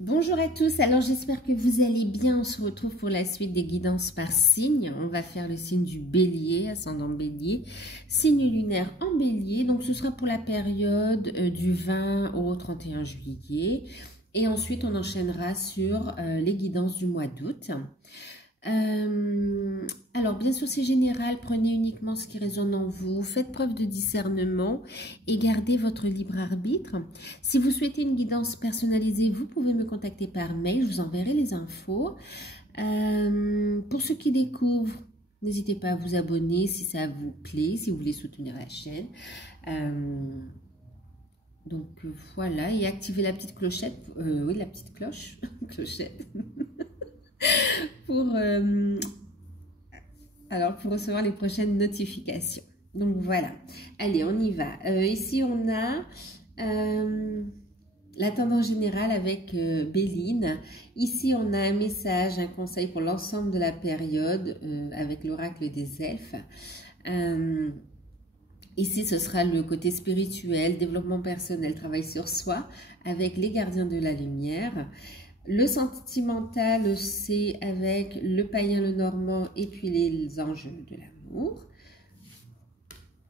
Bonjour à tous, alors j'espère que vous allez bien. On se retrouve pour la suite des guidances par signe. On va faire le signe du bélier, ascendant bélier, signe lunaire en bélier. Donc ce sera pour la période du 20 au 31 juillet. Et ensuite on enchaînera sur les guidances du mois d'août. Alors bien sûr c'est général, prenez uniquement ce qui résonne en vous, faites preuve de discernement et gardez votre libre arbitre. Si vous souhaitez une guidance personnalisée, vous pouvez me contacter par mail, je vous enverrai les infos. Pour ceux qui découvrent, n'hésitez pas à vous abonner si ça vous plaît, si vous voulez soutenir la chaîne. Donc voilà, et activez la petite clochette, oui la petite cloche, clochette. pour recevoir les prochaines notifications. Donc voilà, allez on y va. Ici on a la tendance générale avec Béline. Ici on a un message, un conseil pour l'ensemble de la période avec l'oracle des elfes. Ici ce sera le côté spirituel, développement personnel, travail sur soi avec les gardiens de la lumière. Le sentimental, c'est avec le païen, le normand et puis les anges de l'amour.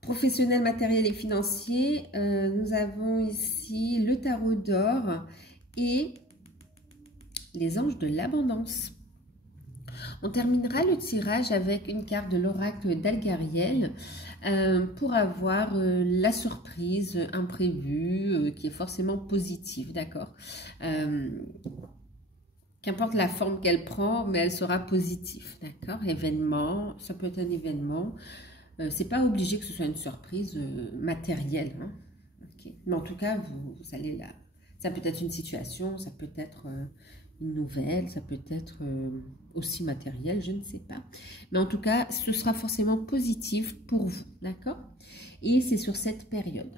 Professionnel, matériel et financier, nous avons ici le tarot d'or et les anges de l'abondance. On terminera le tirage avec une carte de l'oracle d'Algariel pour avoir la surprise imprévue qui est forcément positive, d'accord? Qu'importe la forme qu'elle prend, mais elle sera positive, d'accord? Événement, ça peut être un événement. C'est pas obligé que ce soit une surprise matérielle, hein? Okay. Mais en tout cas, vous allez là. Ça peut être une situation, ça peut être une nouvelle, ça peut être aussi matériel, je ne sais pas. Mais en tout cas, ce sera forcément positif pour vous, d'accord? Et c'est sur cette période.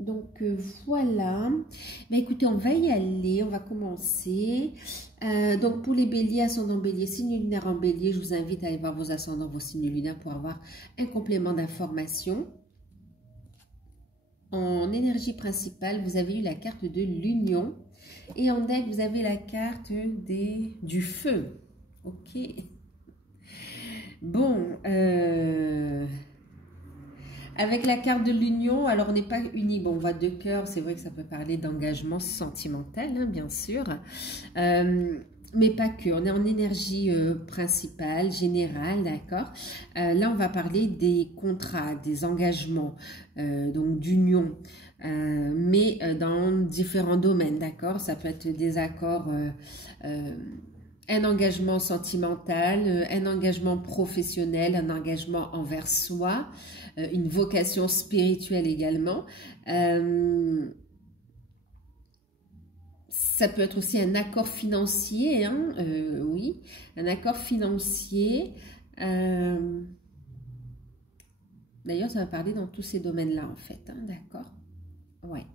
Donc voilà, bah, écoutez, on va y aller, on va commencer. Donc pour les béliers, ascendant bélier, signe lunaire en bélier, je vous invite à aller voir vos ascendants, vos signes lunaires pour avoir un complément d'information. En énergie principale, vous avez eu la carte de l'union et en deck, vous avez la carte du feu. Ok. Bon, avec la carte de l'union, alors on n'est pas unis. Bon, on voit deux cœurs, c'est vrai que ça peut parler d'engagement sentimental, hein, bien sûr. Mais pas que, on est en énergie principale, générale, d'accord. Là, on va parler des contrats, des engagements, donc d'union, mais dans différents domaines, d'accord. Ça peut être des accords... un engagement sentimental, un engagement professionnel, un engagement envers soi, une vocation spirituelle également. Ça peut être aussi un accord financier, hein, oui, un accord financier. D'ailleurs, ça va parler dans tous ces domaines-là, en fait, hein, d'accord? Ouais.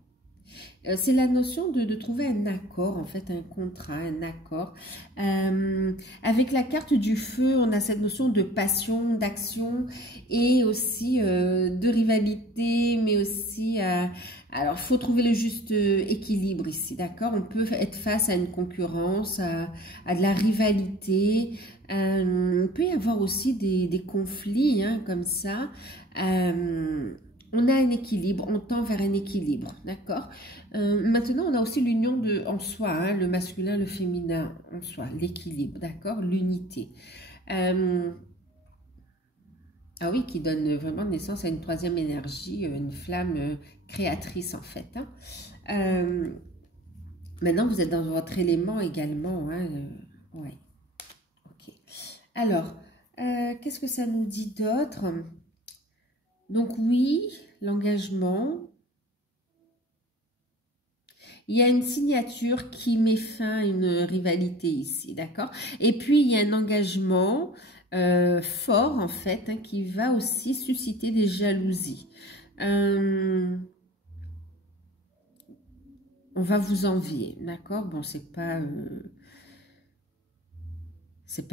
C'est la notion de trouver un accord, en fait, un contrat, un accord. Avec la carte du feu, on a cette notion de passion, d'action et aussi de rivalité, mais aussi... alors, il faut trouver le juste équilibre ici, d'accord? On peut être face à une concurrence, à de la rivalité. Il peut y avoir aussi des conflits, hein, comme ça. On a un équilibre, on tend vers un équilibre, d'accord? Maintenant, on a aussi l'union en soi, hein, le masculin, le féminin en soi, l'équilibre, d'accord? L'unité. Ah oui, qui donne vraiment naissance à une troisième énergie, une flamme créatrice en fait, hein. Maintenant, vous êtes dans votre élément également, hein, ouais. Ok. Alors, qu'est-ce que ça nous dit d'autre? Donc oui, l'engagement. Il y a une signature qui met fin à une rivalité ici, d'accord? Et puis, il y a un engagement fort, en fait, hein, qui va aussi susciter des jalousies. On va vous envier, d'accord? Bon, c'est pas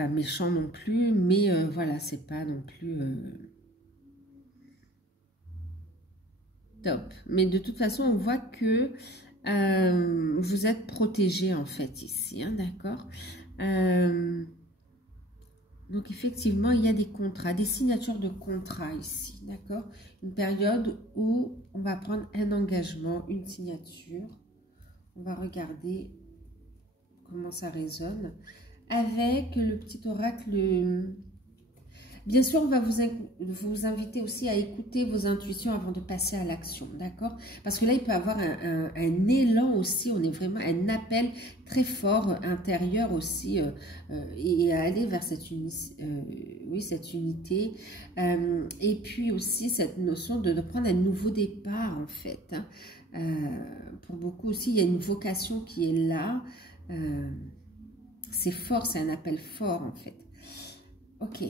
méchant non plus, mais voilà, c'est pas non plus... top. Mais de toute façon, on voit que vous êtes protégé en fait ici, hein, d'accord. Donc effectivement, il y a des contrats, des signatures de contrats ici, d'accord. Une période où on va prendre un engagement, une signature. On va regarder comment ça résonne avec le petit oracle. Bien sûr, on va vous inviter aussi à écouter vos intuitions avant de passer à l'action, d'accord? Parce que là, il peut y avoir un élan aussi, on est vraiment un appel très fort intérieur aussi, et à aller vers cette, cette unité. Et puis aussi cette notion de prendre un nouveau départ, en fait. Hein. Pour beaucoup aussi, il y a une vocation qui est là. C'est fort, c'est un appel fort, en fait. Ok.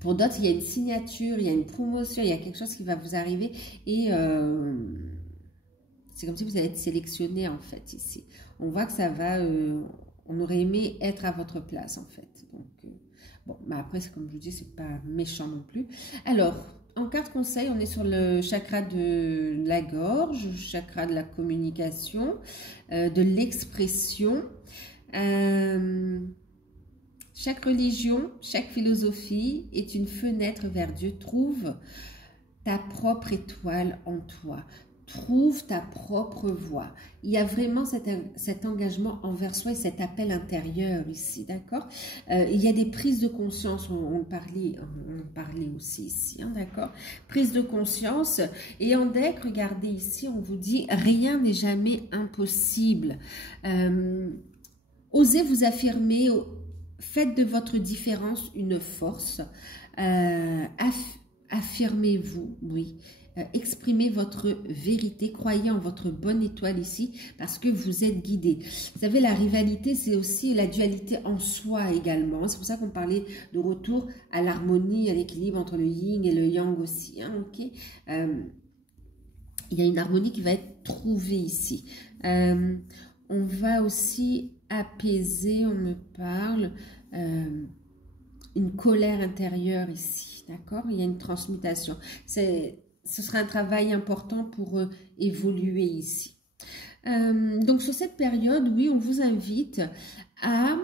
Pour d'autres, il y a une signature, il y a une promotion, il y a quelque chose qui va vous arriver et c'est comme si vous allez être sélectionné en fait ici. On voit que ça va, on aurait aimé être à votre place en fait. Donc, bon, mais après, comme je vous dis, c'est pas méchant non plus. Alors, en carte conseil, on est sur le chakra de la gorge, le chakra de la communication, de l'expression. Chaque religion, chaque philosophie est une fenêtre vers Dieu. Trouve ta propre étoile en toi. Trouve ta propre voie. Il y a vraiment cet engagement envers soi et cet appel intérieur ici, d'accord? Il y a des prises de conscience, on parlait aussi ici, hein, d'accord? Prise de conscience. Et en deck, regardez ici, on vous dit, rien n'est jamais impossible. Osez vous affirmer. Faites de votre différence une force. Affirmez-vous, oui. Exprimez votre vérité. Croyez en votre bonne étoile ici parce que vous êtes guidé. Vous savez, la rivalité, c'est aussi la dualité en soi également. C'est pour ça qu'on parlait de retour à l'harmonie, à l'équilibre entre le yin et le yang aussi. Hein, okay, il y a une harmonie qui va être trouvée ici. On va aussi apaiser, on me parle, une colère intérieure ici, d'accord? Il y a une transmutation. Ce sera un travail important pour évoluer ici. Donc, sur cette période, oui, on vous invite à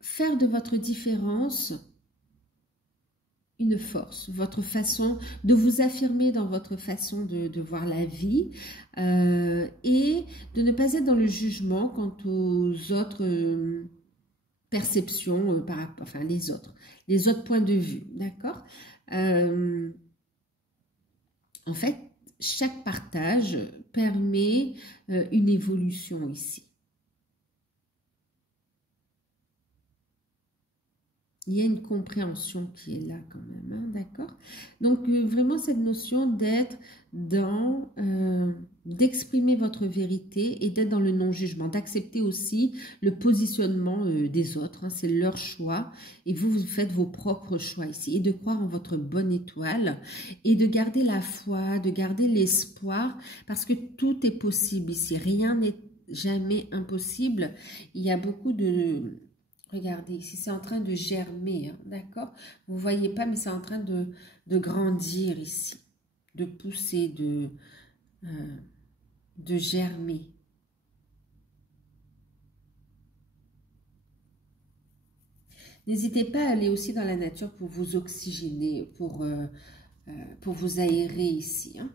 faire de votre différence une force, votre façon de vous affirmer dans votre façon de voir la vie et de ne pas être dans le jugement quant aux autres perceptions, enfin les autres points de vue, d'accord? En fait, chaque partage permet une évolution ici. Il y a une compréhension qui est là quand même, hein, d'accord? Donc, vraiment cette notion d'être dans, d'exprimer votre vérité et d'être dans le non-jugement, d'accepter aussi le positionnement des autres, hein, c'est leur choix et vous faites vos propres choix ici et de croire en votre bonne étoile et de garder la foi, de garder l'espoir parce que tout est possible ici, rien n'est jamais impossible. Il y a beaucoup de... Regardez, ici, c'est en train de germer, hein, d'accord? Vous ne voyez pas, mais c'est en train de grandir ici, de pousser, de germer. N'hésitez pas à aller aussi dans la nature pour vous oxygéner, pour vous aérer ici, hein.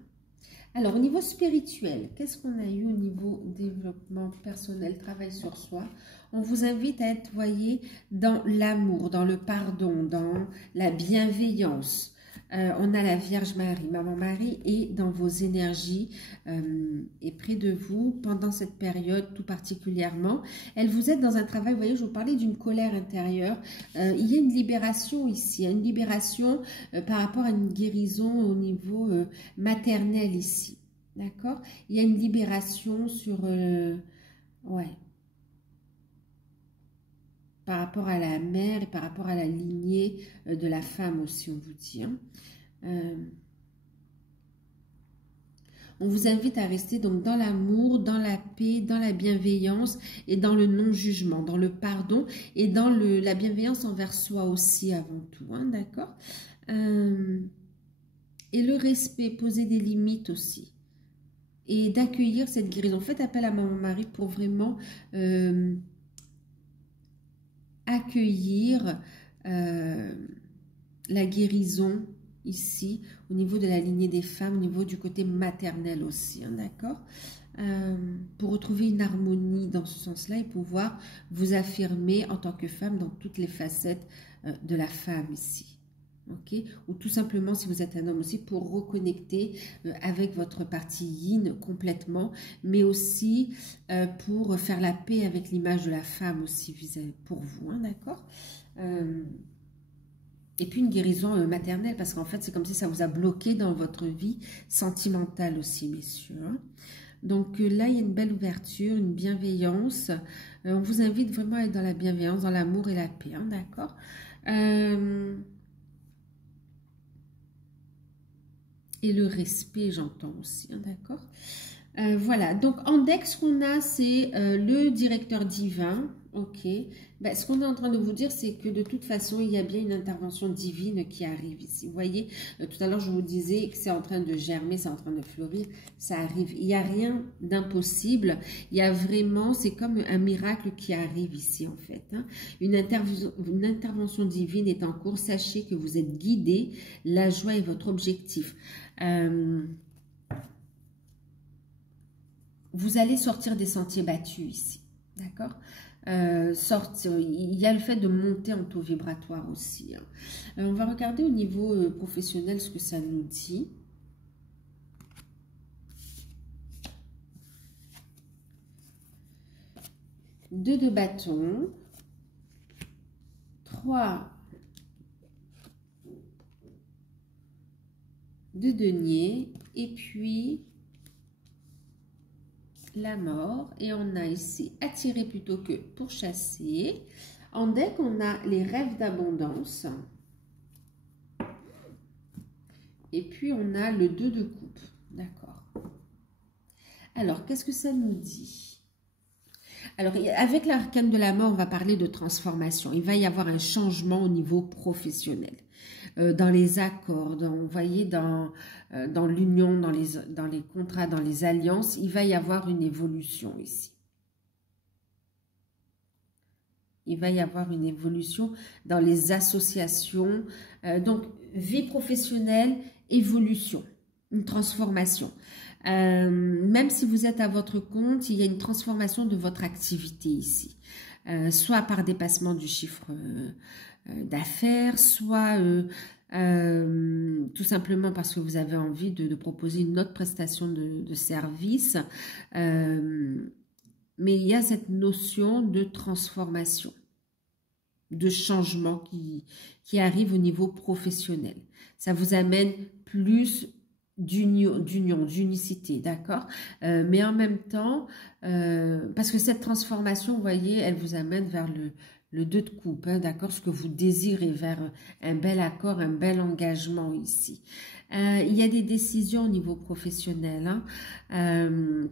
Alors, au niveau spirituel, qu'est-ce qu'on a eu au niveau développement personnel, travail sur soi? On vous invite à être, voyez, dans l'amour, dans le pardon, dans la bienveillance. On a la Vierge Marie, Maman Marie, et dans vos énergies et près de vous pendant cette période tout particulièrement. Elle vous aide dans un travail, vous voyez, je vous parlais d'une colère intérieure. Il y a une libération ici, une libération par rapport à une guérison au niveau maternel ici, d'accord? Il y a une libération sur... ouais. Par rapport à la mère et par rapport à la lignée de la femme aussi, on vous dit. Hein. On vous invite à rester donc dans l'amour, dans la paix, dans la bienveillance et dans le non-jugement, dans le pardon et dans la bienveillance envers soi aussi avant tout, hein, d'accord? Et le respect, poser des limites aussi. Et d'accueillir cette guérison. Faites appel à Maman Marie pour vraiment accueillir la guérison ici, au niveau de la lignée des femmes, au niveau du côté maternel aussi, hein, d'accord, pour retrouver une harmonie dans ce sens-là et pouvoir vous affirmer en tant que femme dans toutes les facettes de la femme ici. Okay? Ou tout simplement, si vous êtes un homme aussi, pour reconnecter avec votre partie yin complètement, mais aussi pour faire la paix avec l'image de la femme aussi pour vous, hein, d'accord, et puis une guérison maternelle, parce qu'en fait, c'est comme si ça vous a bloqué dans votre vie sentimentale aussi, messieurs. Hein. Donc là, il y a une belle ouverture, une bienveillance. On vous invite vraiment à être dans la bienveillance, dans l'amour et la paix, hein, d'accord. Et le respect, j'entends aussi, hein, d'accord. Voilà, donc en deck, ce qu'on a, c'est le directeur divin, ok. Ben, ce qu'on est en train de vous dire, c'est que de toute façon, il y a bien une intervention divine qui arrive ici. Vous voyez, tout à l'heure, je vous disais que c'est en train de germer, c'est en train de fleurir, ça arrive. Il n'y a rien d'impossible, il y a vraiment, c'est comme un miracle qui arrive ici, en fait. Hein. Une intervention divine est en cours, sachez que vous êtes guidé, la joie est votre objectif. Vous allez sortir des sentiers battus ici, d'accord, il y a le fait de monter en taux vibratoire aussi. Hein. On va regarder au niveau professionnel ce que ça nous dit. Deux de bâton, 3 de denier, et puis la mort, et on a ici attirer plutôt que pourchasser. En deck, on a les rêves d'abondance, et puis on a le 2 de coupe, d'accord. Alors, qu'est-ce que ça nous dit? Alors, avec l'arcane de la mort, on va parler de transformation. Il va y avoir un changement au niveau professionnel. Dans les accords, vous voyez, dans l'union, dans les contrats, dans les alliances, il va y avoir une évolution ici. Il va y avoir une évolution dans les associations. Donc, vie professionnelle, évolution, une transformation. Même si vous êtes à votre compte, il y a une transformation de votre activité ici. Soit par dépassement du chiffre d'affaires, soit tout simplement parce que vous avez envie de proposer une autre prestation de service. Mais il y a cette notion de transformation, de changement qui arrive au niveau professionnel. Ça vous amène plus d'union, d'unicité, d'accord, mais en même temps, parce que cette transformation, vous voyez, elle vous amène vers le 2 de coupe, hein, d'accord, ce que vous désirez, vers un bel accord, un bel engagement ici. Il y a des décisions au niveau professionnel, hein,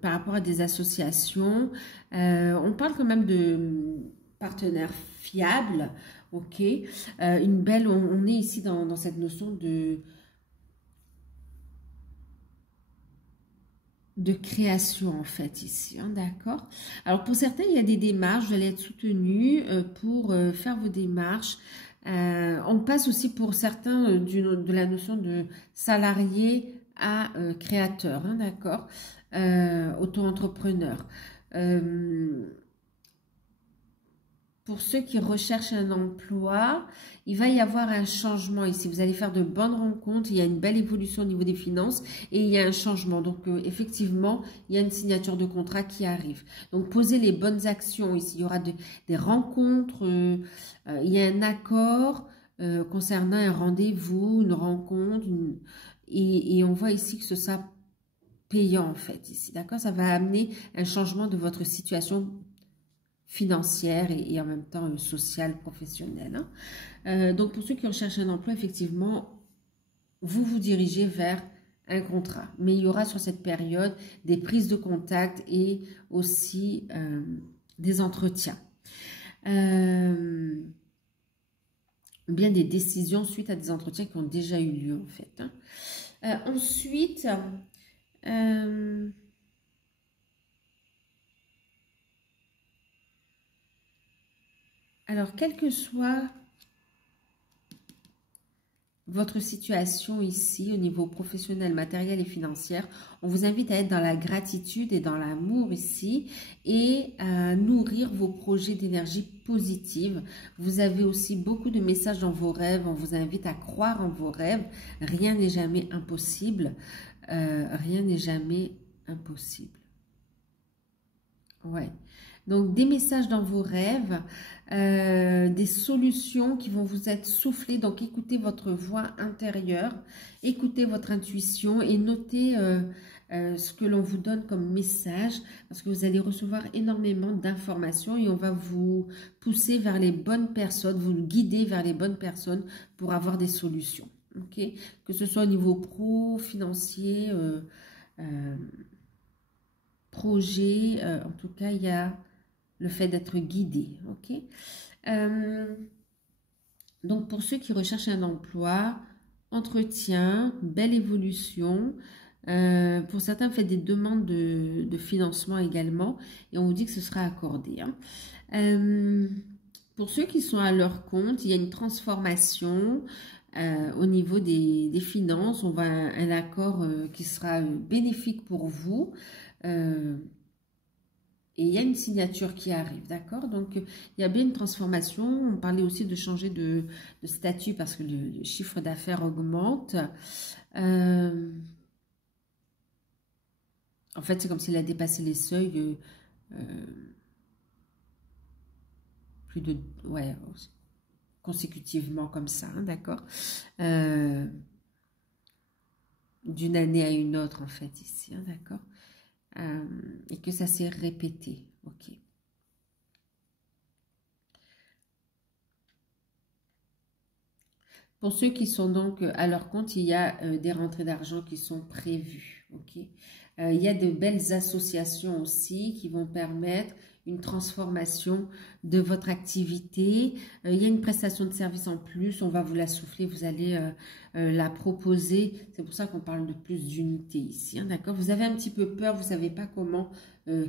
par rapport à des associations. On parle quand même de partenaires fiables, ok. Une belle, on est ici dans cette notion de création en fait ici, hein, d'accord. Alors pour certains, il y a des démarches, vous allez être soutenus pour faire vos démarches. On passe aussi pour certains de la notion de salarié à créateur, hein, d'accord, auto-entrepreneur. Pour ceux qui recherchent un emploi, il va y avoir un changement ici. Vous allez faire de bonnes rencontres, il y a une belle évolution au niveau des finances et il y a un changement. Donc, effectivement, il y a une signature de contrat qui arrive. Donc, posez les bonnes actions ici. Il y aura des rencontres, il y a un accord concernant un rendez-vous, une rencontre. Et on voit ici que ce sera payant, en fait, ici. D'accord? Ça va amener un changement de votre situation financière et en même temps sociale, professionnelle. Hein. Donc, pour ceux qui recherchent un emploi, effectivement, vous vous dirigez vers un contrat. Mais il y aura sur cette période des prises de contact et aussi des entretiens. bien des décisions suite à des entretiens qui ont déjà eu lieu, en fait. Hein. Ensuite, alors, quel que soit votre situation ici au niveau professionnel, matériel et financier, on vous invite à être dans la gratitude et dans l'amour ici et à nourrir vos projets d'énergie positive. Vous avez aussi beaucoup de messages dans vos rêves. On vous invite à croire en vos rêves. Rien n'est jamais impossible. Rien n'est jamais impossible. Ouais. Donc, des messages dans vos rêves, des solutions qui vont vous être soufflées. Donc, écoutez votre voix intérieure, écoutez votre intuition et notez ce que l'on vous donne comme message parce que vous allez recevoir énormément d'informations et on va vous pousser vers les bonnes personnes, vous guider vers les bonnes personnes pour avoir des solutions. Okay? Que ce soit au niveau pro, financier, projet, en tout cas, il y a le fait d'être guidé, ok. Donc, pour ceux qui recherchent un emploi, entretien, belle évolution. Pour certains, faites des demandes de financement également et on vous dit que ce sera accordé. Hein. Pour ceux qui sont à leur compte, il y a une transformation au niveau des finances. On va un accord qui sera bénéfique pour vous. Et il y a une signature qui arrive, d'accord? Donc, il y a bien une transformation. On parlait aussi de changer de statut parce que le chiffre d'affaires augmente. En fait, c'est comme s'il a dépassé les seuils plus de... Ouais, consécutivement comme ça, hein, d'accord? D'une année à une autre, en fait, ici, hein, d'accord? Et que ça s'est répété. Ok. Pour ceux qui sont donc à leur compte, il y a des rentrées d'argent qui sont prévues. Ok. Il y a de belles associations aussi qui vont permettre une transformation de votre activité. Il y a une prestation de service en plus, on va vous la souffler, vous allez la proposer. C'est pour ça qu'on parle de plus d'unité ici, hein, d'accord? Vous avez un petit peu peur, vous ne savez pas comment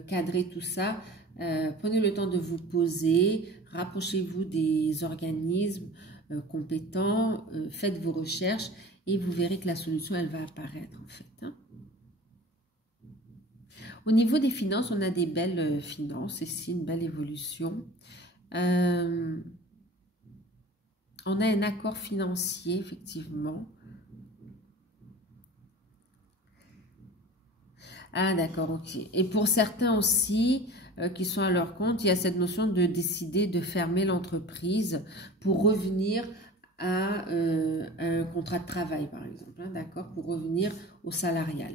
cadrer tout ça. Prenez le temps de vous poser, rapprochez-vous des organismes compétents, faites vos recherches et vous verrez que la solution, elle va apparaître en fait. Hein. Au niveau des finances, on a des belles finances, ici une belle évolution. On a un accord financier, effectivement. Ah, d'accord, ok. Et pour certains aussi qui sont à leur compte, il y a cette notion de décider de fermer l'entreprise pour revenir à un contrat de travail, par exemple, hein, d'accord, pour revenir au salarial.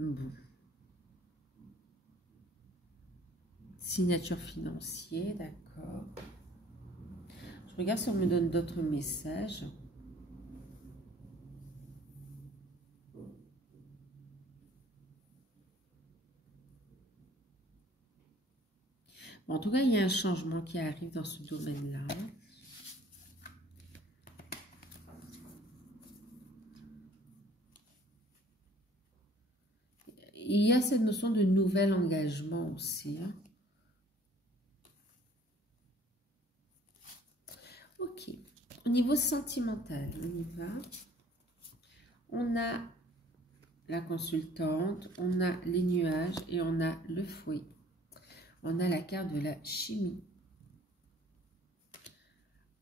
Bon. Signature financier, d'accord. Je regarde si on me donne d'autres messages. Bon, en tout cas, il y a un changement qui arrive dans ce domaine-là. Il y a cette notion de nouvel engagement aussi. Hein. Ok. Au niveau sentimental, on y va. On a la consultante, on a les nuages et on a le fouet. On a la carte de la chimie.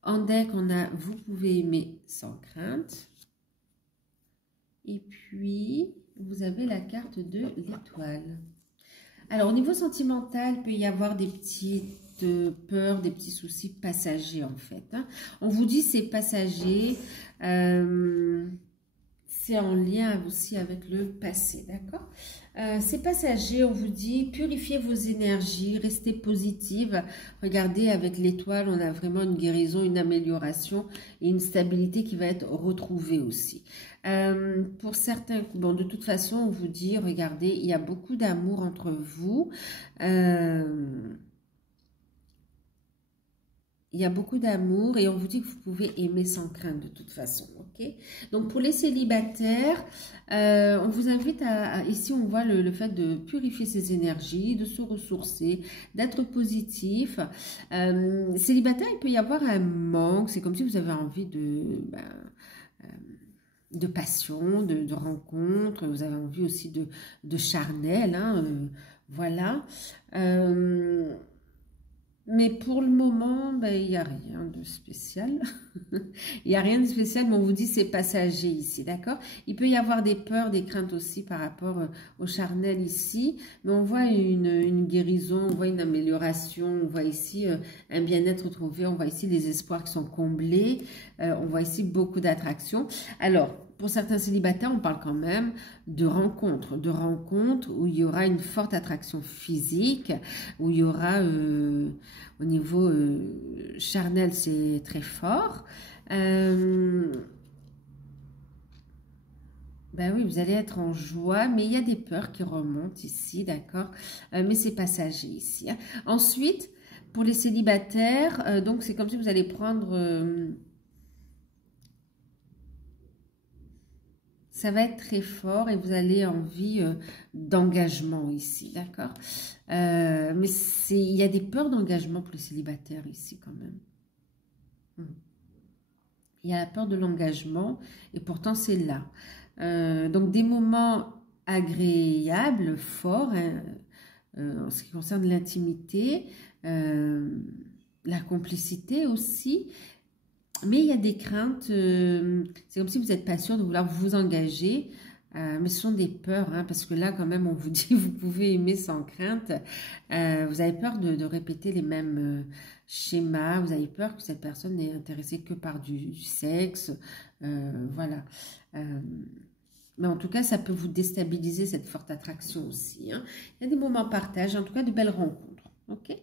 En deck, on a vous pouvez aimer sans crainte. Et puis, vous avez la carte de l'étoile. Alors, au niveau sentimental, il peut y avoir des petites peurs, des petits soucis passagers, en fait. Hein. On vous dit c'est passager, c'est en lien aussi avec le passé, d'accord? C'est passager, on vous dit, purifiez vos énergies, restez positive. Regardez, avec l'étoile, on a vraiment une guérison, une amélioration et une stabilité qui va être retrouvée aussi. Pour certains, bon, de toute façon, on vous dit, regardez, il y a beaucoup d'amour entre vous. Il y a beaucoup d'amour et on vous dit que vous pouvez aimer sans crainte de toute façon, ok? Donc pour les célibataires, on vous invite ici on voit le fait de purifier ses énergies, de se ressourcer, d'être positif. Célibataire, il peut y avoir un manque, c'est comme si vous avez envie de passion, de rencontre, vous avez envie aussi de charnel, hein, voilà. Mais pour le moment, ben, il n'y a rien de spécial. Il n'y a rien de spécial, mais on vous dit c'est passager ici, d'accord? Il peut y avoir des peurs, des craintes aussi par rapport au charnel ici, mais on voit une guérison, on voit une amélioration, on voit ici un bien-être trouvé, on voit ici les espoirs qui sont comblés, on voit ici beaucoup d'attraction. Alors, pour certains célibataires, on parle quand même de rencontres où il y aura une forte attraction physique, où il y aura au niveau charnel, c'est très fort. Ben oui, vous allez être en joie, mais il y a des peurs qui remontent ici, d'accord? Mais c'est passager ici, hein. Ensuite, pour les célibataires, donc c'est comme si vous allez prendre... ça va être très fort et vous allez envie d'engagement ici, d'accord? Mais il y a des peurs d'engagement pour les célibataires ici quand même. Il y a la peur de l'engagement et pourtant c'est là. Donc des moments agréables, forts, hein, en ce qui concerne l'intimité, la complicité aussi. Mais il y a des craintes, c'est comme si vous n'êtes pas sûr de vouloir vous engager, mais ce sont des peurs, hein, parce que là quand même on vous dit vous pouvez aimer sans crainte, vous avez peur de répéter les mêmes schémas, vous avez peur que cette personne n'est intéressée que par du sexe, voilà. Mais en tout cas ça peut vous déstabiliser cette forte attraction aussi, hein. Il y a des moments partage, en tout cas de belles rencontres, ok?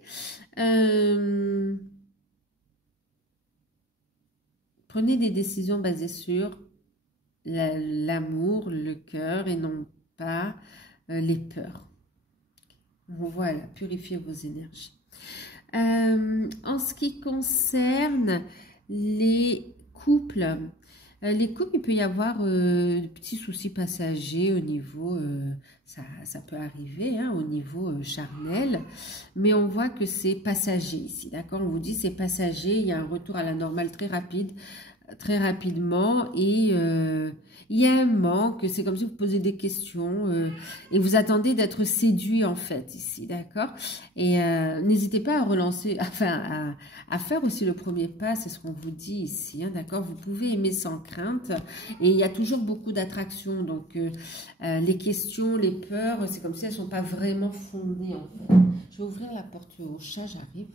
Prenez des décisions basées sur l'amour, le cœur et non pas les peurs. Voilà, purifiez vos énergies. En ce qui concerne les couples, il peut y avoir de petits soucis passagers au niveau, ça peut arriver, hein, au niveau charnel, mais on voit que c'est passager ici, d'accord? On vous dit c'est passager, il y a un retour à la normale très rapidement et il y a un manque, c'est comme si vous posez des questions et vous attendez d'être séduit en fait ici, d'accord? Et n'hésitez pas à relancer, enfin à faire aussi le premier pas, c'est ce qu'on vous dit ici, hein, d'accord? Vous pouvez aimer sans crainte et il y a toujours beaucoup d'attraction, donc les questions, les peurs, c'est comme si elles ne sont pas vraiment fondées en fait. Je vais ouvrir la porte au chat, j'arrive.